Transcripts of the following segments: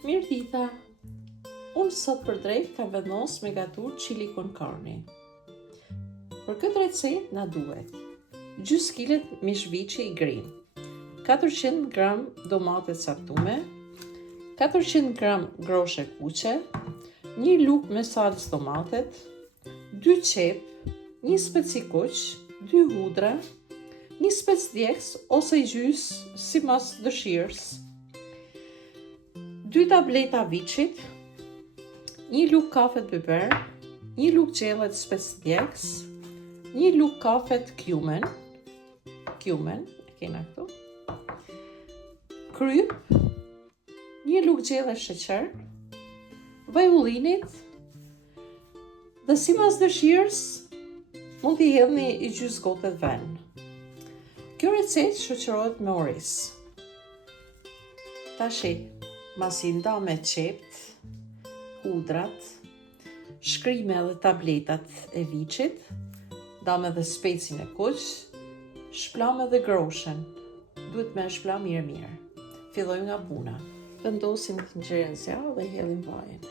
Mirëdita! Unë sot për drejt kam vendos me gatur chili con carne. Për këtë recetë na duhet gjys kilet mishviçi i grim, 400 gram domate caktume, 400 gram groshe kuqe, 1 lugë me salcë tomatet, 2 qep, 1 speci kuq, 2 hudra, 1 spec djegës ose gjys sipas dëshirës, 2 tableta viçit, 1 lugë kafe të biber, 1 lugë gjelle të spec djegës, 1 lugë kafe të cumin, e kena këtu, kryp, 1 lugë gjelle sheqer, vaj ullinit, dhe sipas dëshirës mund t'i hedhni i gjys gotet ven. Kjo recetë shoqërohet me oriz. Tashi, masi nda me qept, hudrat, shkrime edhe tabletat e viçit, dam edhe specin e kuq, shplam edhe groshen. Duhet me shplam mirë. Fillojmë nga puna. Vendosim tenxherën zjarr dhe hedhim vajin.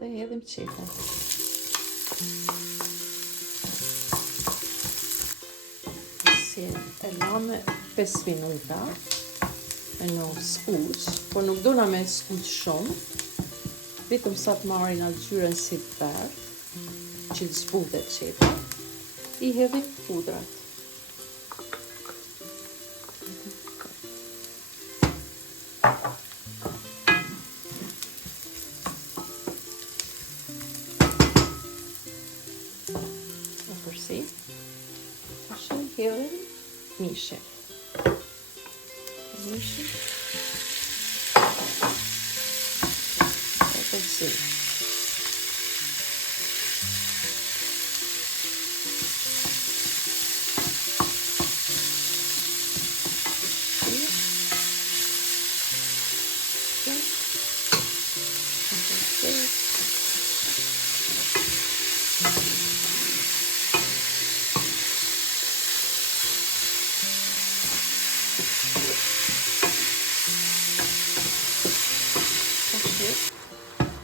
Dhe hedhim qepën. Si e lame 5 minuta me në skuq, por nuk dona me skuq shumë, vetëm sa të marrin atë ngjyrën si të bardhë, që të zbutet qepa, i hedhim hudrat. E përsi, tash hedhim mishin. E përsi.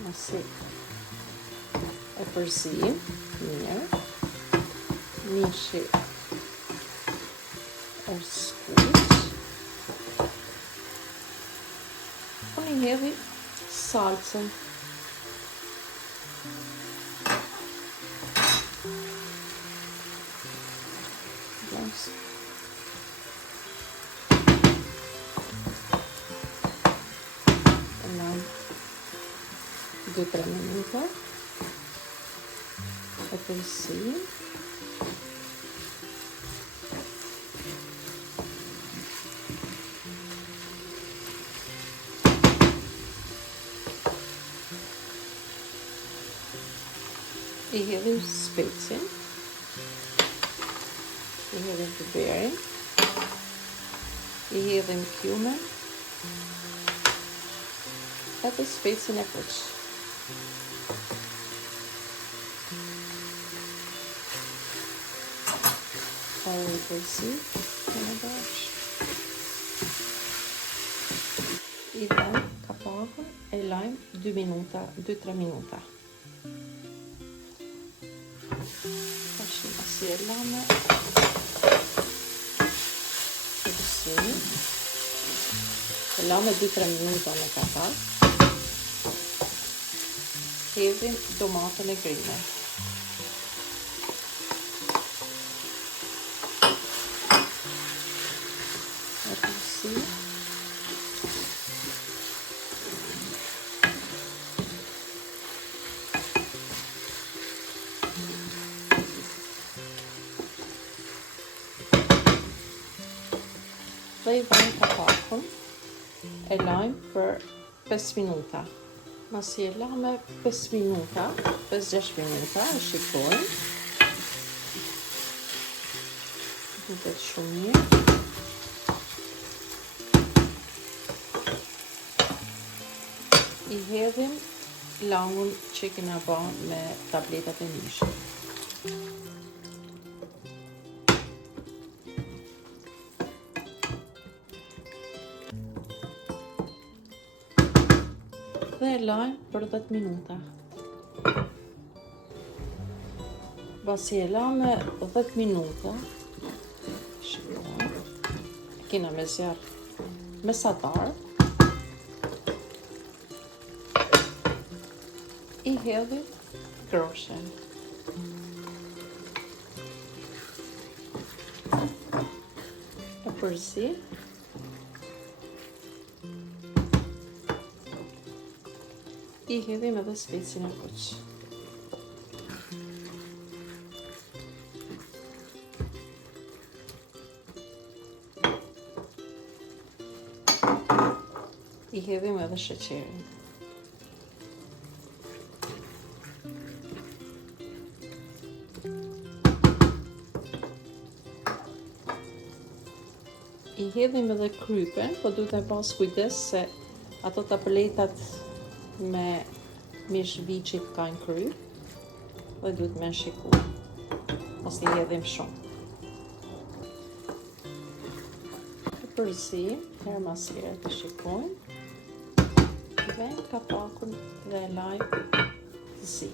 Masi e përzim mirë, mishi është skuq, unë i hedhi salcën. E 2-3 minuta, e përsim, i hedhim specin, i hedhim biberin, i hedhim cumin, edhe specin e kuq. E përsi, e në bashkë. I dajmë kapakun, e lajmë 2-3 minuta. Tashi masi e lame, përsi, e lame 2-3 minuta në kapak, hedhim domatën e grime. Dhe i vajmë kapakun, e lajmë për 5 minuta. Masi e lame 5 minuta, 5-6 minuta, e shikojmë. Duket shumë mirë. I hedhim langun që kena bërë me tabletat e mishit. dhe e lajmë për 10 minuta. Pasi e lajmë 10 minuta, shikoj, kena me zjarr mesatar, i hedhim groshen. E përzi. I hedhim edhe specin e kuq. I hedhim edhe sheqerin. I hedhim edhe krypen, po duhet e pas kujdes se ato tapeletat me mishviçit kanë kryp dhe duhet me shiku, mos i hedhim shumë. E përzim, herë mas here të shikojmë, vend kapakun dhe e lajmë të zi.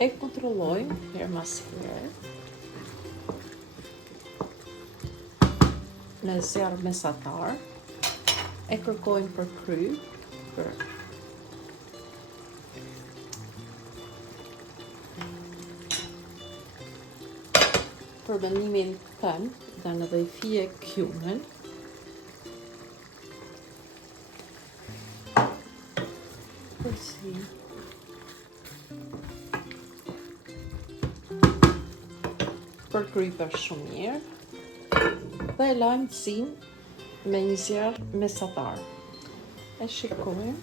E kontrollojmë herë mas here, me zjarr mesatar, e kërkojmë për kryp, për mendimin tëm, dhe edhe i fije cumin. Përsi. Për kryp është shumë mirë. Dhe e lajmë të zin me një zjarr mesatar. E shikojmë,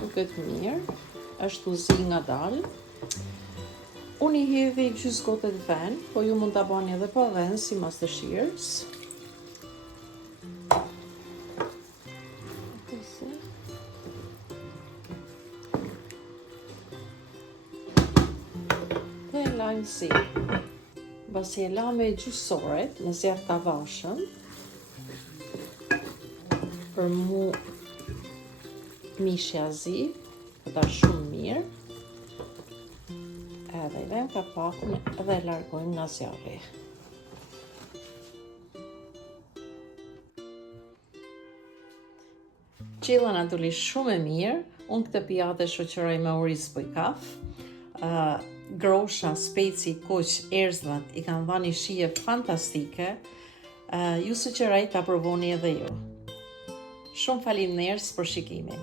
duket mirë, është u zi ngadalë. Unë i hedhi gjys gotet ven, po ju mund ta bani edhe pa ven, si mas dëshirës. Dhe e lajmë zi. Pasi e lame gjysore në zjarr të avashëm, për mu mishja zi, këta shumë mirë, edhe i vem kapakun edhe e largojmë nga zjarri. Qilla na duli shumë e mirë, unë këtë pijate shoqëroj me oriz për kafë, grosha, speci, kuq, erëzlat i kanë dhënë shije fantastike. Ju sugjeroj ta provoni edhe ju. Shumë faleminderit për shikimin.